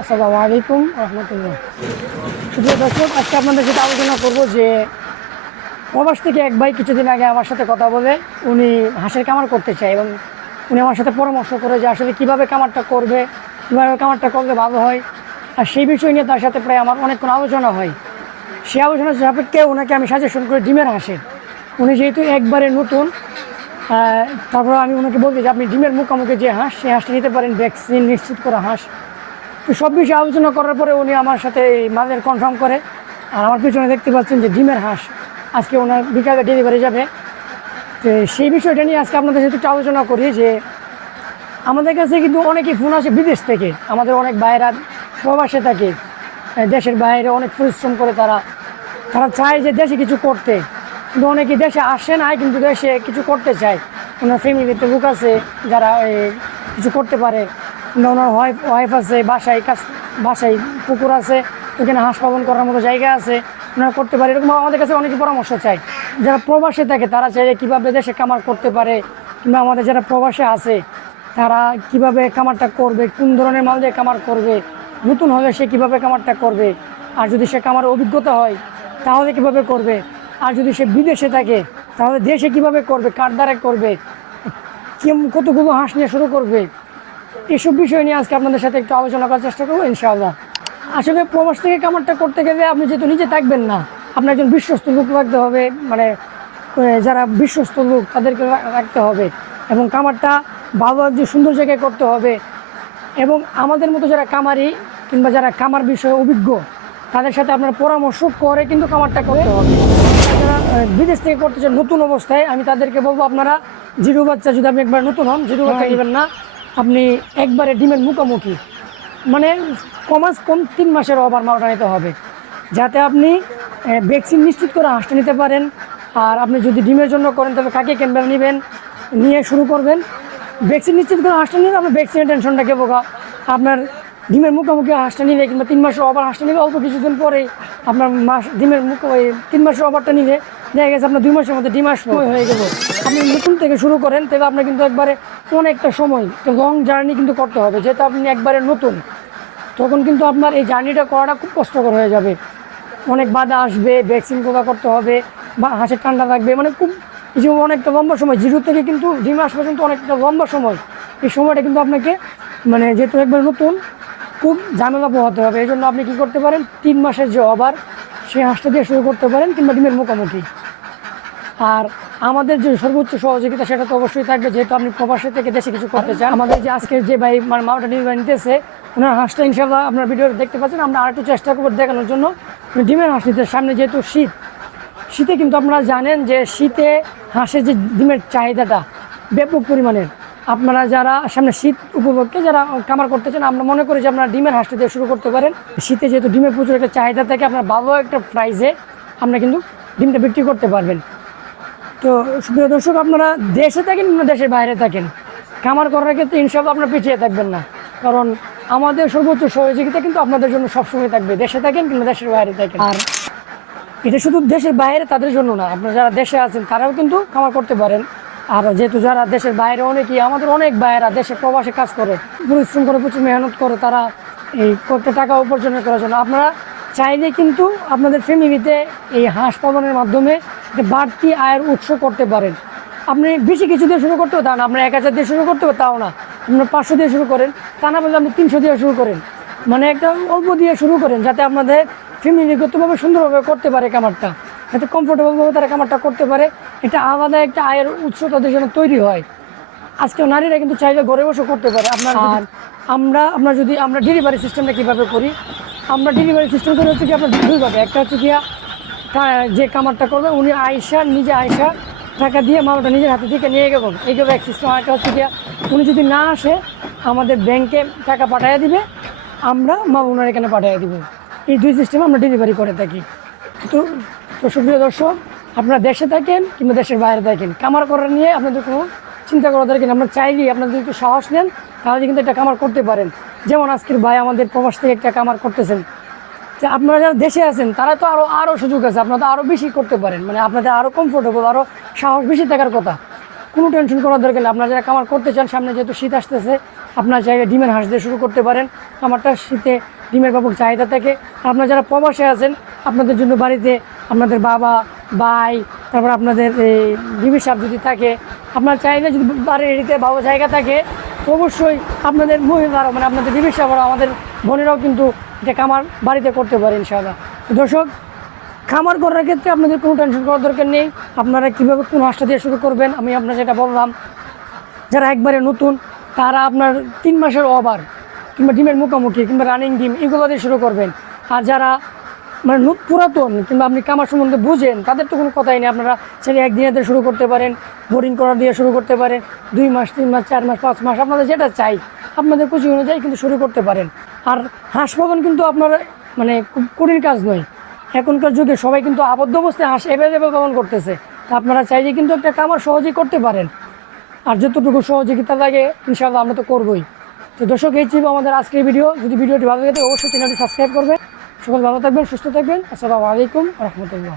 আসসালামু আলাইকুম রহমতুল্লাহ। সুপ্রিয় দর্শক, আজকে আপনাদের সাথে আলোচনা করব যে প্রবাস থেকে এক ভাই কিছুদিন আগে আমার সাথে কথা বলে উনি হাঁসের কামার করতে চায় এবং উনি আমার সাথে পরামর্শ করে যে আসলে কীভাবে কামারটা করবে, কীভাবে কামারটা করলে ভালো হয়। আর সেই বিষয় নিয়ে তার সাথে প্রায় আমার অনেকক্ষণ আলোচনা হয়। সেই আলোচনা সাপেক্ষে ওনাকে আমি সাজেশন করি ডিমের হাঁসের। উনি যেহেতু একবারে নতুন তারপর আমি ওনাকে বলতে যে আপনি ডিমের মুখোমুখি যে হাঁস সেই হাঁসটা নিতে পারেন, ভ্যাকসিন, নিশ্চিত করা হাঁস। সব বিষয়ে আলোচনা করার পরে উনি আমার সাথে এই মালের কনফার্ম করে। আর আমার পিছনে দেখতে পাচ্ছেন যে ডিমের হাঁস আজকে ওনার বিকালে ডেলিভারি যাবে। তো সেই বিষয়টা নিয়ে আজকে আপনাদের সাথে একটু আলোচনা করি যে, আমাদের কাছে কিন্তু অনেকই ফোন আসে বিদেশ থেকে। আমাদের অনেক বাইরা প্রবাসে থাকে দেশের বাইরে অনেক পরিশ্রম করে তারা তারা চায় যে দেশে কিছু করতে। কিন্তু অনেকে দেশে আসে নাই, কিন্তু দেশে কিছু করতে চায়। ওনার ফ্যামিলিতে লোক আছে যারা কিছু করতে পারে। ওনার ওয়াইফ ওয়াইফ আছে, বাসায় কাজ, বাসায় পুকুর আছে ওখানে হাঁস পালন করার মতো জায়গা আছে, ওনারা করতে পারে। এরকম আমাদের কাছে অনেকে পরামর্শ চায়। যারা প্রবাসে থাকে, তারা চাইলে কীভাবে দেশে কামার করতে পারে, কিংবা আমাদের যারা প্রবাসে আছে, তারা কীভাবে কামারটা করবে, কোন ধরনের মাল দিয়ে কামার করবে, নতুন হলে সে কীভাবে কামারটা করবে, আর যদি সে কামার অভিজ্ঞতা হয়, তাহলে কীভাবে করবে, আর যদি সে বিদেশে থাকে, তাহলে দেশে কীভাবে করবে, কার দ্বারা করবে, কেম- কতগুলো হাঁস নিয়ে শুরু করবে এসব বিষয় নিয়ে আজকে আপনাদের সাথে একটু আলোচনা করার চেষ্টা করব ইনশাআল্লাহ। আসলে প্রবাস থেকে কামারটা করতে গেলে আপনি যেহেতু নিজে থাকবেন না আপনার একজন বিশ্বস্ত লোক রাখতে হবে মানে যারা বিশ্বস্ত লোক তাদেরকে রাখতে হবে এবং কামারটা ভালো একজন সুন্দর জায়গায় করতে হবে এবং আমাদের মতো যারা কামারি কিংবা যারা কামার বিষয়ে অভিজ্ঞ তাদের সাথে আপনার পরামর্শ করে কিন্তু কামারটা করতে হবে। যারা বিদেশ থেকে করতে চান নতুন অবস্থায় আমি তাদেরকে বলব আপনারা জিরো বাচ্চা যদি আপনি একবার নতুন হন জিরো বাচ্চা নেবেন না। আপনি একবারে ডিমের মুখোমুখি। মানে কমাস কম তিন মাসের ওভার মালটা নিতে হবে। যাতে আপনি ভ্যাকসিন নিশ্চিত করে হাঁসটা নিতে পারেন। আর আপনি যদি ডিমের জন্য করেন তবে কাকে ক্যাম্পেল নেবেন, নিয়ে শুরু করবেন। ভ্যাকসিন নিশ্চিত করে হাঁসটা নিলে আপনার ভ্যাকসিনের টেনশনটা কে বোকা? আপনার ডিমের মুখোমুখি হাঁসটা নিলে কিংবা তিন মাসের ওভার হাঁসটা নিলে অল্প কিছুদিন পরেই আপনার মাস ডিমের মুখ ওই তিন মাসের ওভারটা নিলে দেখা গেছে আপনার দুই মাসের মধ্যে ডিম সময় হয়ে গেল। আপনি নতুন থেকে শুরু করেন তাহলে আপনার কিন্তু একবারে অনেকটা সময় তো লং জার্নি কিন্তু করতে হবে। যেহেতু আপনি একবারে নতুন তখন কিন্তু আপনার এই জার্নিটা করাটা খুব কষ্টকর হয়ে যাবে। অনেক বাধা আসবে ভ্যাকসিন কোকা করতে হবে বা হাঁসের ঠান্ডা লাগবে মানে খুব এই যে অনেকটা লম্বা সময়। জিরো থেকে কিন্তু ডিম মাস পর্যন্ত অনেকটা লম্বা সময়। এই সময়টা কিন্তু আপনাকে মানে যেহেতু একবার নতুন খুব ঝামেলা পোহাতে হবে। এই জন্য আপনি কী করতে পারেন, তিন মাসের যে অবার সেই হাঁসটা দিয়ে শুরু করতে পারেন কিংবা ডিমের মুখোমুখি। আর আমাদের যে সর্বোচ্চ সহযোগিতা সেটা তো অবশ্যই থাকবে, যেহেতু আপনি প্রবাসী থেকে দেশে কিছু করতে চান। আমাদের যে আজকের যে ভাই মানে মাওটা নির্বাহ নিতেছে, ওনার হাঁসটা ইনশাল্লাহ আপনার ভিডিও দেখতে পাচ্ছেন। আমরা আরেকটু চেষ্টা করব দেখানোর জন্য। ডিমের হাঁস নিতে সামনে যেহেতু শীত। শীতে কিন্তু আপনারা জানেন যে শীতে হাঁসের যে ডিমের চাহিদাটা ব্যাপক পরিমাণের। আপনারা যারা সামনে শীত উপভোগকে যারা কামার করতে চান, আমরা মনে করি যে আপনারা ডিমের হাঁসটা দিয়ে শুরু করতে পারেন। শীতে যেহেতু ডিমের প্রচুর একটা চাহিদা থাকে, আপনার ভালো একটা প্রাইসে আপনারা কিন্তু ডিমটা বিক্রি করতে পারবেন। তো সুপ্রিয় দর্শক, আপনারা দেশে থাকেন দেশের বাইরে থাকেন? কামার করার ক্ষেত্রে ইনশাল্লাহ আপনারা পিছিয়ে থাকবেন না। কারণ আমাদের সর্বোচ্চ সহযোগিতা কিন্তু আপনাদের জন্য সবসময় থাকবে, দেশে থাকেন কিংবা দেশের বাইরে থাকেন। আর এটা শুধু দেশের বাইরে, তাদের জন্য না, আপনারা যারা দেশে আছেন, তারাও কিন্তু কামার করতে পারেন। আর যেহেতু যারা দেশের বাইরে, অনেকেই আমাদের অনেক বাইরা দেশে প্রবাসে কাজ করে, পরিশ্রম করে, প্রচুর মেহনত করে, তারা এই কয়েকটা টাকা উপার্জন করার জন্য। আপনারা চাইলে কিন্তু আপনাদের ফ্যামিলিতে এই হাঁস পালনের মাধ্যমে বাড়তি আয়ের উৎস করতে পারেন। আপনি বেশি কিছু দিয়ে শুরু করতেও তা না। আপনার এক হাজার দিয়ে শুরু করতে করতেও তাও না। আপনার পাঁচশো দিয়ে শুরু করেন, তা না বললে আপনি তিনশো দিয়ে শুরু করেন। মানে একটা অল্প দিয়ে শুরু করেন, যাতে আপনাদের ফ্যামিলিগতভাবে সুন্দরভাবে করতে পারে কামারটা যাতে কমফোর্টেবলভাবে তারা কামারটা করতে পারে। এটা আলাদা একটা আয়ের উৎস তাদের জন্য তৈরি হয়। আজকে নারীরা কিন্তু চাইলে ঘরে বসে করতে পারে। আপনার আর আমরা আমরা যদি আমরা ডেলিভারি সিস্টেমটা কীভাবে করি? আমরা ডেলিভারি সিস্টেম করে হচ্ছে কি আপনার দুইভাবে একটা হচ্ছে গিয়া যে কামারটা করবে উনি আয়সা নিজে আয়সা টাকা দিয়ে মালটা নিজের হাতে থেকে নিয়ে গেবেন এইভাবে এক সিস্টেম আরেকটা হচ্ছে গিয়া উনি যদি না আসে আমাদের ব্যাংকে টাকা পাঠিয়ে দিবে আমরা মা ওনার এখানে পাঠিয়ে দিব। এই দুই সিস্টেমে আমরা ডেলিভারি করে থাকি। তো তো সুপ্রিয় দর্শক, আপনারা দেশে থাকেন কিংবা দেশের বাইরে থাকেন কামার করা নিয়ে আপনাদের কোনো চিন্তা করা দরকার আপনারা চাইলেই আপনাদের একটু সাহস নেন, তাহলে কিন্তু একটা কামার করতে পারেন। যেমন আজকের ভাই আমাদের প্রবাস থেকে একটা কামার করতেছেন। যে আপনারা যারা দেশে আছেন, তারা তো আরও আরও সুযোগ আছে। আপনারা তো আরও বেশি করতে পারেন। মানে আপনাদের আরও কমফোর্টেবল আরও সাহস বেশি থাকার কথা। কোনো টেনশন করার দরকার নেই। আপনারা যারা কামার করতে চান, সামনে যেহেতু শীত আসতেছে আপনার জায়গায় ডিমের হাঁস দিয়ে শুরু করতে পারেন। আমারটা শীতে ডিমের ব্যাপক চাহিদা থাকে। আর আপনারা যারা প্রবাসে আছেন, আপনাদের জন্য বাড়িতে আপনাদের বাবা, ভাই, তারপর আপনাদের এই ডিমের সাপ যদি থাকে, আপনার চাহিদা যদি বাড়ির এদিকে বাবা জায়গা থাকে অবশ্যই আপনাদের মহিলারা মানে আপনাদের ডিমের সাপরা আমাদের বোনেরাও কিন্তু এটা কামার বাড়িতে করতে পারে ইনশাআল্লাহ। দর্শক, খামার করার ক্ষেত্রে আপনাদের কোনো টেনশন করার দরকার নেই। আপনারা কীভাবে কোন হাঁসটা দিয়ে শুরু করবেন? আমি আপনার যেটা বললাম, যারা একবারে নতুন তারা আপনার তিন মাসের ওভার কিংবা ডিমের মুখোমুখি কিংবা রানিং ডিম এগুলো দিয়ে শুরু করবেন। আর যারা মানে পুরাতন কিংবা আপনি কামার সম্বন্ধে বুঝেন, তাদের তো কোনো কথাই নেই। আপনারা ছেলে একদিনে দিয়ে শুরু করতে পারেন বোরিং করার দিয়ে শুরু করতে পারেন, দুই মাস, তিন মাস, চার মাস, পাঁচ মাস, আপনাদের যেটা চাই, আপনাদের কুচি অনুযায়ী কিন্তু শুরু করতে পারেন। আর হাঁস পালন কিন্তু আপনার মানে খুব কঠিন কাজ নয়। এখনকার যুগে সবাই কিন্তু আবদ্ধ অবস্থায় হাঁস অ্যাভেলেবেল পালন করতেছে। আপনারা চাইলে কিন্তু একটা কামার সহজেই করতে পারেন। আর যতটুকু সহযোগিতা লাগে, ইনশাআল্লাহ আমরা তো করবই। তো দর্শক, এই ছিল আমাদের আজকের ভিডিও। যদি ভিডিওটি ভালো লাগে অবশ্যই চ্যানেলটি সাবস্ক্রাইব করবেন। সকল ভালো থাকবেন, সুস্থ থাকবেন। আসসালামু আলাইকুম রহমতুল্লাহ।